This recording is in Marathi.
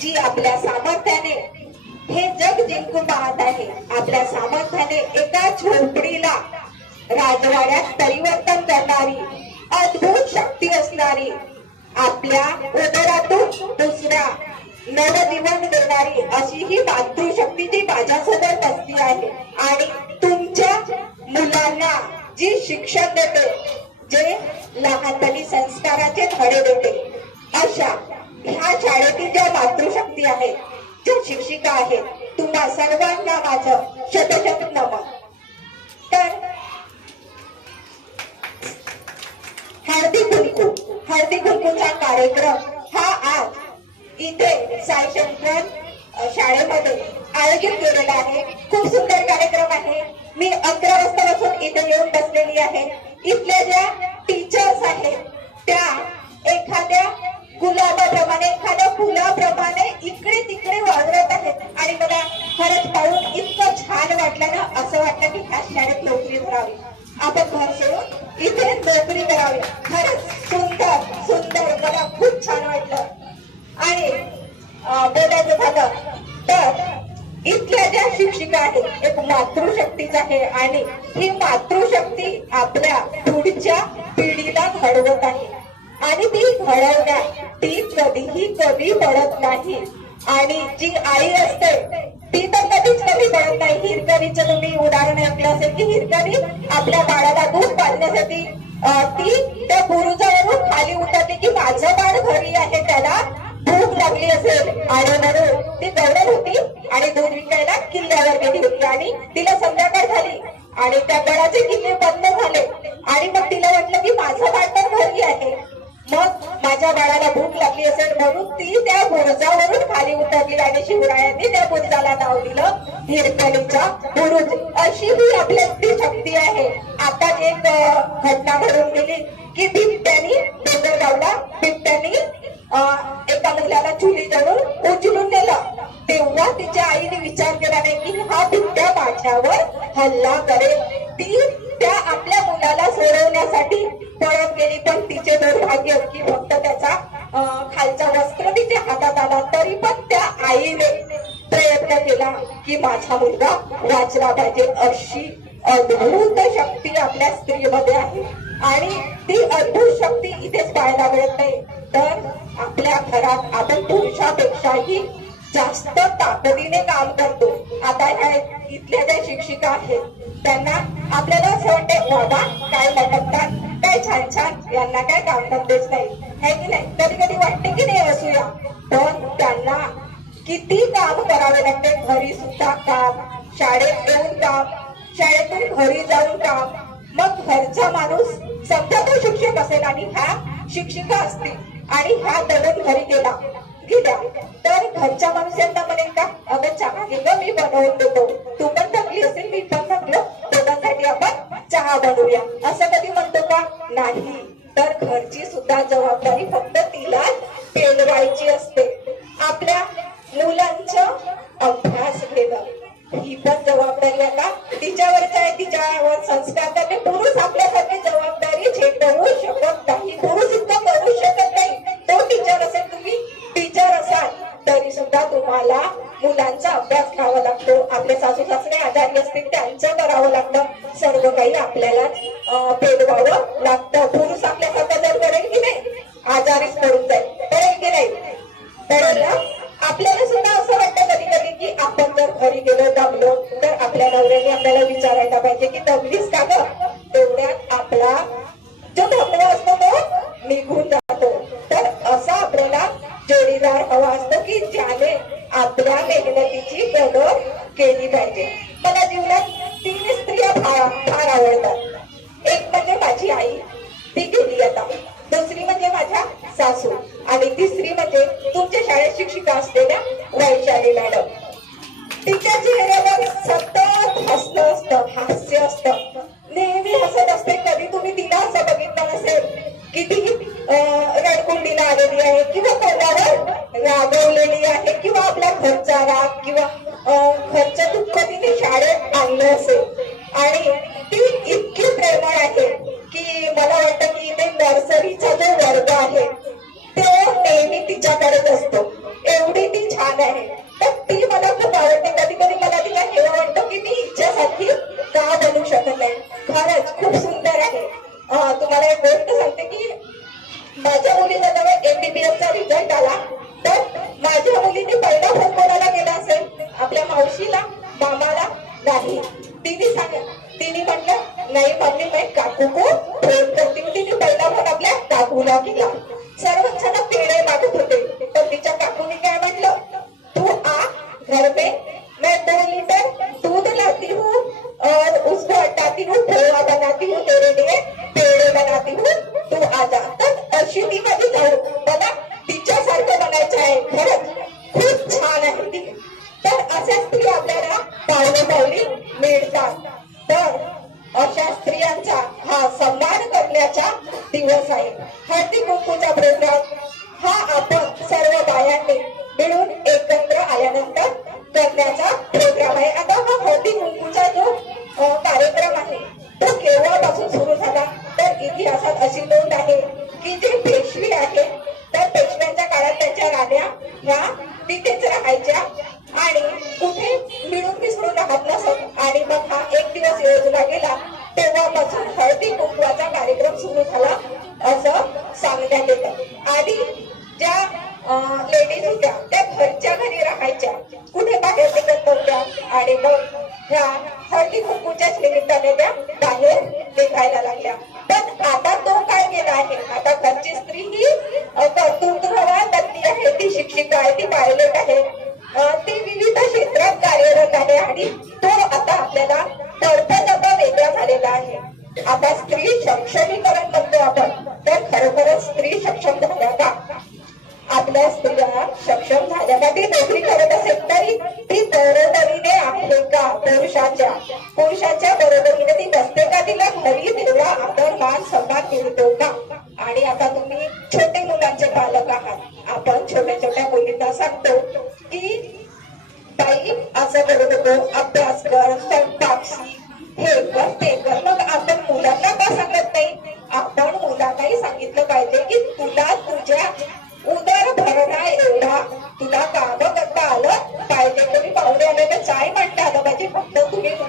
जी आपल्या सामर्थ्याने हे जग जिंकून पाहत आहे, आपल्या सामर्थ्याने एका झोपडीला राजवाड्यात परिवर्तन करणारी अद्भुत शक्ती असणारी, आपल्या उदरातून दुसऱ्या नवजीवन देणारी अशी ही मातृशक्ती जी माझ्यासोबत बसली आहे आणि तुमच्या मुलांना जी शिक्षण देते, जे लहानपणी संस्काराचे धडे देते, अशा ह्या शाळेतील ज्या मातृशक्ती आहेत, ज्या शिक्षिका आहेत, तुम्हा सर्वांना माझं शतशत नमन. तर हळदी कुंकूचा कार्यक्रम हा आज इथे साई शंकर शाळेमध्ये आयोजित केलेला आहे. खूप सुंदर कार्यक्रम आहे. मी 11 वाजतापासून इथे येऊन बसलेली आहे. इथल्या ज्या टीचर्स आहेत त्या एखाद्या गुलाबाप्रमाणे, एखाद्या फुलाप्रमाणे इकडे तिकडे वावरत आहेत आणि मला खरंच पाहून इतकं छान वाटलं ना, असं वाटलं की ह्या शाळेत नोकरी करावी, आपण घर सोडून इथे नोकरी करावी. खरंच सुंदर सुंदर, मला खूप छान वाटलं. आणि बोलायचं झालं तर इथल्या ज्या शिक्षिका आहेत एक मातृशक्तीच आहे आणि ही मातृशक्ती आपल्या पुढच्या पिढीला घडवत आहे आणि ती घडवण्यात ती कधीही कमी पडत नाही. आणि जी आई असते ती तर कधीच कमी पडत नाही. हिरकणीचं तुम्ही उदाहरण ऐकलं असेल की हिरकणी आपल्या बाळाला दूध पाजण्यासाठी ती त्या बुरुजावरून खाली उतरली की माझं बाळ घरी आहे, त्याला भूक लागली असेल आणि म्हणून ती दौडत होती आणि दूध विकायला किल्ल्यावर गेली होती आणि तिला संध्याकाळ झाली आणि त्या गडाचे किल्ले बंद झाले आणि मग तिला वाटलं की माझं बाळ तर घरी आहे, मग माझ्या बाळाला भूक लागली असेल म्हणून ती त्या बुरुजावरून खाली उतरली आणि शिवरायांनी त्या बुरुजाला नाव दिलं हिरकणीचा बुरुज. अशी ही आपल्यातली शक्ती आहे. आता एक घटना घडून गेली की बिबट्यानी डोंगरगावला बिबट्यानी एका मुलाला चुलीजवळून उचलून नेलं. तेव्हा तिच्या आईने विचार केला नाही की हा बिबट्या माझ्यावर हल्ला करेल. ती त्या आपल्या मुलाला सोडवण्यासाठी पळत गेली, पण तिचे दुर्भाग्य की फक्त त्याचा खालचा वस्त्र तिच्या हातात आला. तरी पण त्या आईने प्रयत्न केला की माझा मुलगा वाचला पाहिजे. अशी अद्भुत शक्ती आपल्या स्त्रीमध्ये आहे आणि ती अद्भुत शक्ती इथेच पाहायला मिळत नाही, तर आपल्या घरात आपण पुरुषापेक्षाही जास्त ताकदीने काम करतो. आता ह्या इथल्या ज्या शिक्षिका आहेत त्यांना आपल्याला असं वाटतं बाबा काय लटकतात, काय छान छान, यांना काय काम धंदेच नाही, है की नाही. कधी कधी वाटते की नाही असूया, पण त्यांना किती काम करावे लागते. घरी सुद्धा काम, शाळेत येऊन काम, शाळेतून घरी जाऊन काम. मग घरचा माणूस समजा तो शिक्षक असेल आणि ह्या शिक्षिका असतील आणि ह्या दडून घरी गेल्या तर घरच्या माणूस यांना म्हणेल का अगं चहा घे ग, मी बनवून देतो, तू पण थकली असेल मी पण थकलो, दोघांसाठी आपण चहा बनवूया, असं कधी म्हणतो का? नाही. तर घरची सुद्धा जबाबदारी फक्त तिलाच पेलवायची असते. आपल्या मुलांचं अभ्यास घेणं ही पण जबाबदारी आता तिच्यावरच आहे. तिच्यावर संस्कार करणे. पुरुष आपल्यासारखी जबाबदारी झेपवू शकत नाही, पुरुष इतकं करू शकत नाही. तो टीचर असेल, तुम्ही टीचर असाल तरी सुद्धा तुम्हाला मुलांचा अभ्यास घ्यावा लागतो. आपले सासू सासरे आजारी असतील त्यांचं करावं लागतं. सर्व काही आपल्यालाच पेलवावं लागतं. पुरुष आपल्यासारखं जर करेल की नाही, आजारीच पडून जाईल, करेल की नाही? करेल ना. आपल्याला सुद्धा असं वाटतं कधी कधी की आपण जर घरी गेलो दमलो तर आपल्या नवऱ्याने आपल्याला विचारायला पाहिजे की दमलीस का ग. तेवढ्यात आपला जो धमवा असतो तो निघून जातो. तर असा आपल्याला जोडीदार हवा असतो की ज्याने आपल्या मेहनतीची कदर केली पाहिजे. मला जीवनात 3 स्त्रिया फार आवडतात. एक म्हणजे माझी आई, ती गेली आता. दुसरी म्हणजे माझ्या सासू आणि तिसरी म्हणजे तुमच्या शाळेत शिक्षिका असलेल्या वैशाली मॅडम. तिच्या चेहऱ्यावर सतत हसणं असतं, हास्य असतं, नेहमी हसत असते. कधी तुम्ही तिला असं बघितलं नसेल की ती रडकुंडीला आलेली आहे किंवा कोणावर रागवलेली आहे किंवा आपल्या घरचा राग किंवा घरचं दुःख तिने शाळेत आणलं असेल. आणि ती इतकी प्रेमळ आहे की मला वाटतं की इथे नर्सरीचा जो वर्ग आहे तो नेहमी तिच्याकडेच असतो. एवढी ती बायांनी मिळून एकत्र आल्यानंतर करण्याचा प्रोग्राम आहे. आता हा हळदी कुंकूचा जो कार्यक्रम आहे तो केव्हापासून सुरू झाला तर इतिहासात अशी नोंद आहे की जे पेशवी आहे तर पेशव्यांच्या काळात त्यांच्या राण्या ह्या तिथेच राहायच्या आणि कुठे मिळून मिसळून राहत नसत आणि मग हा एक दिवस योजला गेला तेव्हापासून हळदी कुंकवाचा कार्यक्रम सुरू झाला असं सांगण्यात येतं. आधी ज्या लेडीज होत्या त्या घरच्या घरी राहायच्या, कुठे बाहेर निघत नव्हत्या आणि मग ह्या हळदी कुंकूच्याच निमित्ताने त्या बाहेर निघायला लागल्या. पण आता तो काय केला आहे, आता घरची स्त्री ही कर्तृत्ववादी आहे, ती शिक्षिका आहे, ती पायलट आहे, ती विविध क्षेत्रात कार्यरत आहे आणि तो आता आपल्याला तडफडा वेगळा झालेला आहे. आता स्त्री सक्षमीकरण म्हणतो आपण, तर खरोखरच स्त्री सक्षम झाल्या का? आपल्या स्त्रिया सक्षम झाल्या का? ती नोकरी करत असेल तरी ती बरोबरीने आहे का पुरुषाच्या बरोबरीने ती बसते का? तिला घरी तेवढा आदर मान सन्मान मिळतो का? आणि आता तुम्ही छोटे मुलांचे पालक आहात, आपण छोट्या छोट्या मुलींना सांगतो की ताई असं करू नको, अभ्यास कर,